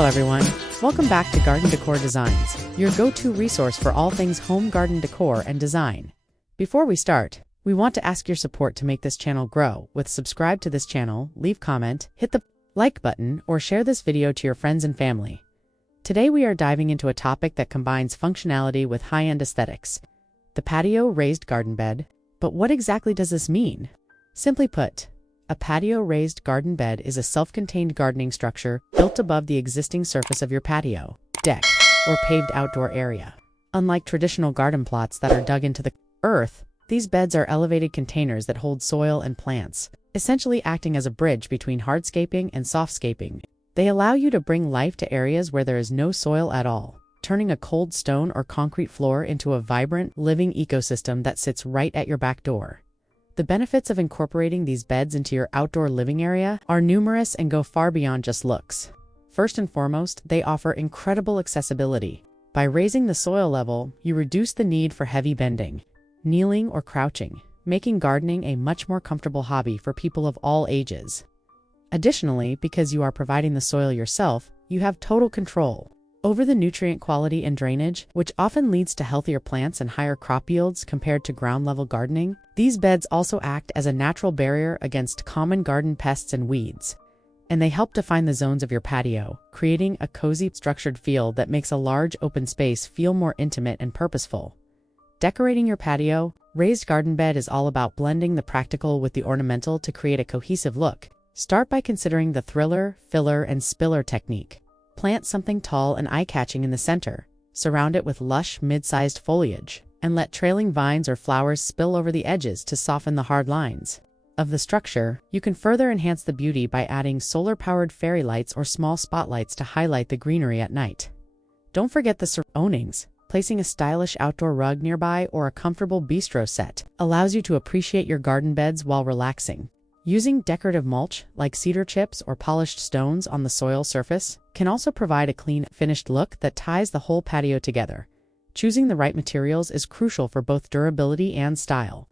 Hello everyone, welcome back to Garden Decor Designs, your go-to resource for all things home garden decor and design. Before we start, we want to ask your support to make this channel grow. Subscribe to this channel, leave comment, hit the like button, or share this video to your friends and family. Today we are diving into a topic that combines functionality with high-end aesthetics, the patio raised garden bed. But what exactly does this mean? Simply put, a patio raised garden bed is a self-contained gardening structure built above the existing surface of your patio, deck, or paved outdoor area. Unlike traditional garden plots that are dug into the earth, these beds are elevated containers that hold soil and plants, essentially acting as a bridge between hardscaping and softscaping. They allow you to bring life to areas where there is no soil at all, turning a cold stone or concrete floor into a vibrant, living ecosystem that sits right at your back door. The benefits of incorporating these beds into your outdoor living area are numerous and go far beyond just looks. First and foremost, they offer incredible accessibility. By raising the soil level, you reduce the need for heavy bending, kneeling, or crouching, making gardening a much more comfortable hobby for people of all ages. Additionally, because you are providing the soil yourself, you have total control over the nutrient quality and drainage, which often leads to healthier plants and higher crop yields compared to ground-level gardening. These beds also act as a natural barrier against common garden pests and weeds, and they help define the zones of your patio, creating a cozy, structured feel that makes a large open space feel more intimate and purposeful. Decorating your patio raised garden bed is all about blending the practical with the ornamental to create a cohesive look. Start by considering the thriller, filler, and spiller technique. Plant something tall and eye-catching in the center, surround it with lush, mid-sized foliage, and let trailing vines or flowers spill over the edges to soften the hard lines of the structure. You can further enhance the beauty by adding solar-powered fairy lights or small spotlights to highlight the greenery at night. Don't forget the surroundings. Placing a stylish outdoor rug nearby or a comfortable bistro set allows you to appreciate your garden beds while relaxing. Using decorative mulch, like cedar chips or polished stones on the soil surface, can also provide a clean, finished look that ties the whole patio together. Choosing the right materials is crucial for both durability and style.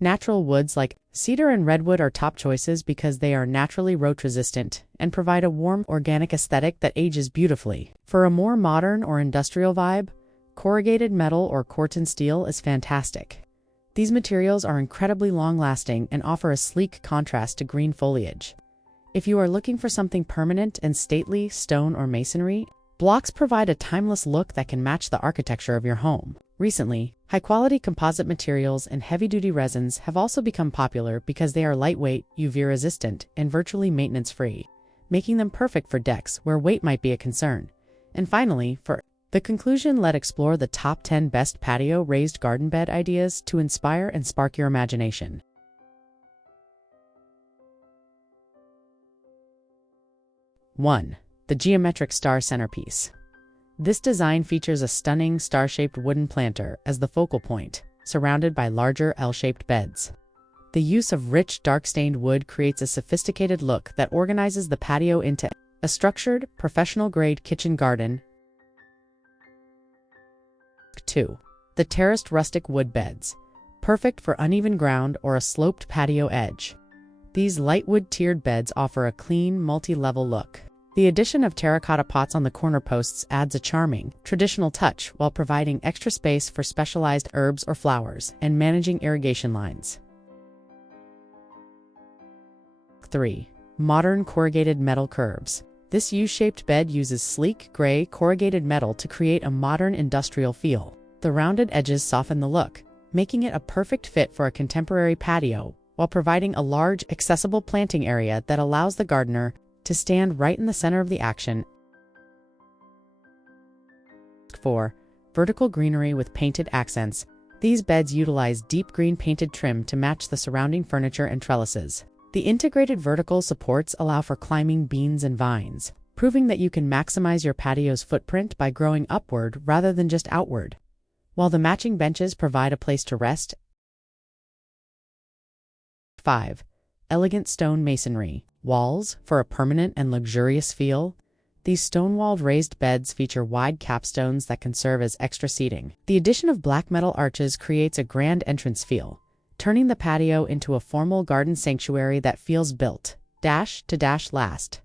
Natural woods like cedar and redwood are top choices because they are naturally rot-resistant and provide a warm, organic aesthetic that ages beautifully. For a more modern or industrial vibe, corrugated metal or corten steel is fantastic. These materials are incredibly long-lasting and offer a sleek contrast to green foliage. If you are looking for something permanent and stately, stone or masonry, blocks provide a timeless look that can match the architecture of your home. Recently, high-quality composite materials and heavy-duty resins have also become popular because they are lightweight, UV-resistant, and virtually maintenance-free, making them perfect for decks where weight might be a concern. And finally, for the conclusion, let's explore the top 10 best patio raised garden bed ideas to inspire and spark your imagination. 1. The geometric star centerpiece. This design features a stunning star-shaped wooden planter as the focal point, surrounded by larger L-shaped beds. The use of rich, dark-stained wood creates a sophisticated look that organizes the patio into a structured, professional-grade kitchen garden. 2. The terraced rustic wood beds, perfect for uneven ground or a sloped patio edge. These light wood tiered beds offer a clean, multi-level look. The addition of terracotta pots on the corner posts adds a charming, traditional touch while providing extra space for specialized herbs or flowers and managing irrigation lines. 3. Modern corrugated metal curves. This U-shaped bed uses sleek, gray, corrugated metal to create a modern industrial feel. The rounded edges soften the look, making it a perfect fit for a contemporary patio, while providing a large, accessible planting area that allows the gardener to stand right in the center of the action. 4. Vertical greenery with painted accents. These beds utilize deep green painted trim to match the surrounding furniture and trellises. The integrated vertical supports allow for climbing beans and vines, proving that you can maximize your patio's footprint by growing upward rather than just outward, while the matching benches provide a place to rest. 5. Elegant stone masonry. Walls for a permanent and luxurious feel. These stone-walled raised beds feature wide capstones that can serve as extra seating. The addition of black metal arches creates a grand entrance feel, turning the patio into a formal garden sanctuary that feels built to last.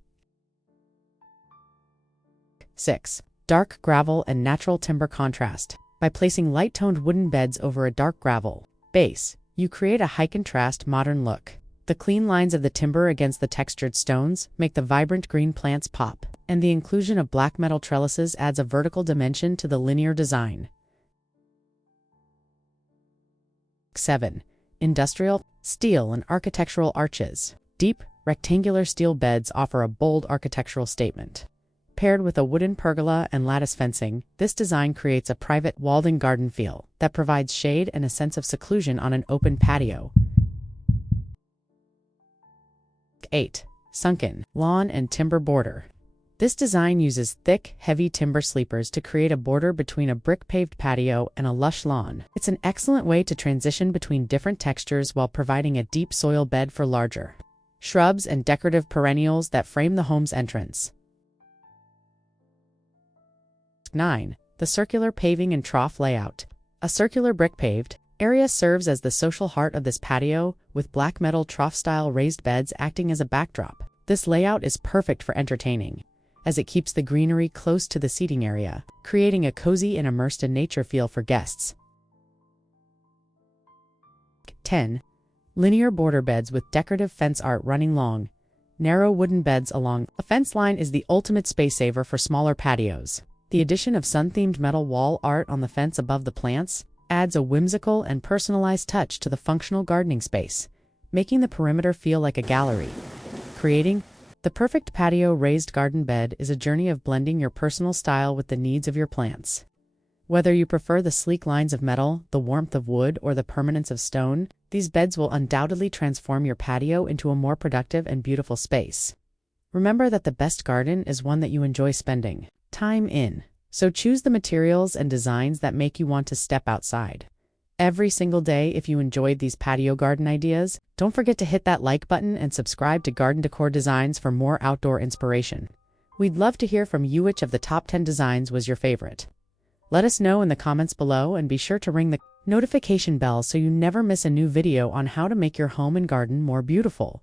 6. Dark gravel and natural timber contrast. By placing light-toned wooden beds over a dark gravel base, you create a high-contrast modern look. The clean lines of the timber against the textured stones make the vibrant green plants pop, and the inclusion of black metal trellises adds a vertical dimension to the linear design. 7. Industrial, steel and architectural arches. Deep, rectangular steel beds offer a bold architectural statement. Paired with a wooden pergola and lattice fencing, this design creates a private, walled-in garden feel that provides shade and a sense of seclusion on an open patio. 8. Sunken, lawn and timber border. This design uses thick, heavy timber sleepers to create a border between a brick-paved patio and a lush lawn. It's an excellent way to transition between different textures while providing a deep soil bed for larger shrubs and decorative perennials that frame the home's entrance. 9. The circular paving and trough layout. A circular brick-paved area serves as the social heart of this patio, with black metal trough-style raised beds acting as a backdrop. This layout is perfect for entertaining, as it keeps the greenery close to the seating area, creating a cozy and immersed in nature feel for guests. 10. Linear border beds with decorative fence art running long. Narrow wooden beds along a fence line is the ultimate space saver for smaller patios. The addition of sun-themed metal wall art on the fence above the plants adds a whimsical and personalized touch to the functional gardening space, making the perimeter feel like a gallery. Creating the perfect patio raised garden bed is a journey of blending your personal style with the needs of your plants. Whether you prefer the sleek lines of metal, the warmth of wood, or the permanence of stone, these beds will undoubtedly transform your patio into a more productive and beautiful space. Remember that the best garden is one that you enjoy spending time in. So choose the materials and designs that make you want to step outside every single day. If you enjoyed these patio garden ideas, don't forget to hit that like button and subscribe to Garden Decor Designs for more outdoor inspiration. We'd love to hear from you which of the top 10 designs was your favorite. Let us know in the comments below, and be sure to ring the notification bell so you never miss a new video on how to make your home and garden more beautiful.